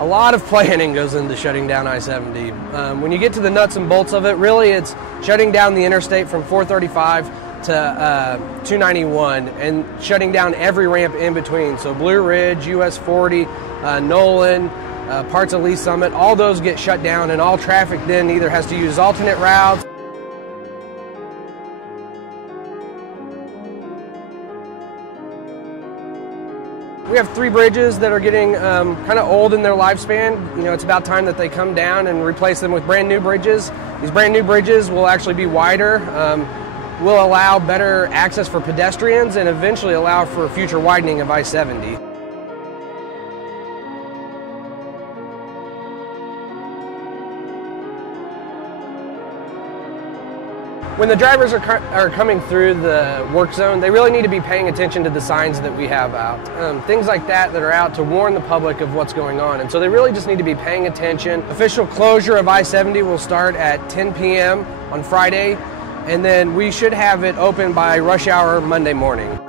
A lot of planning goes into shutting down I-70. When you get to the nuts and bolts of it, really it's shutting down the interstate from 435 to 291 and shutting down every ramp in between. So Blue Ridge, US 40, Nolan, parts of Lee Summit, all those get shut down, and all traffic then either has to use alternate routes. We have 3 bridges that are getting kind of old in their lifespan. You know, it's about time that they come down and replace them with brand new bridges. These brand new bridges will actually be wider, will allow better access for pedestrians, and eventually allow for future widening of I-70. When the drivers are coming through the work zone, they really need to be paying attention to the signs that we have out. Things like that are out to warn the public of what's going on. And so they really just need to be paying attention. Official closure of I-70 will start at 10 p.m. on Friday, and then we should have it open by rush hour Monday morning.